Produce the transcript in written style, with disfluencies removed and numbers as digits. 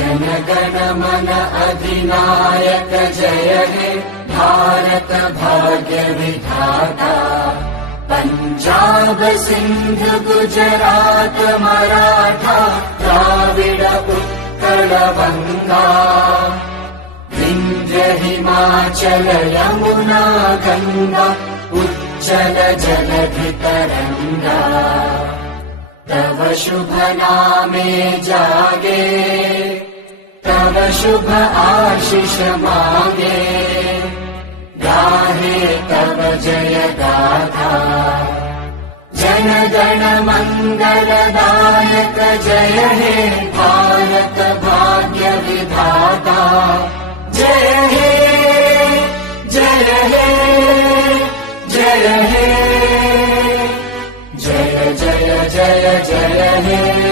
जनगण मन अधिनायक जय हे भारत भाग्य विधाता। पंजाब सिंध गुजरात मराठा द्राविड उत्कल बंगा, विंध्य हिमाचल यमुना गंगा उच्चल जलधि तरंगा। तव शुभ नामे जागे, तव शुभ आशीष मांगे, गाहे तव जय गाथा। जन गण मंगलदायक जय हे भारत भाग्य विधाता। जय हे जय हे जय हे, जय जय जय जय हे।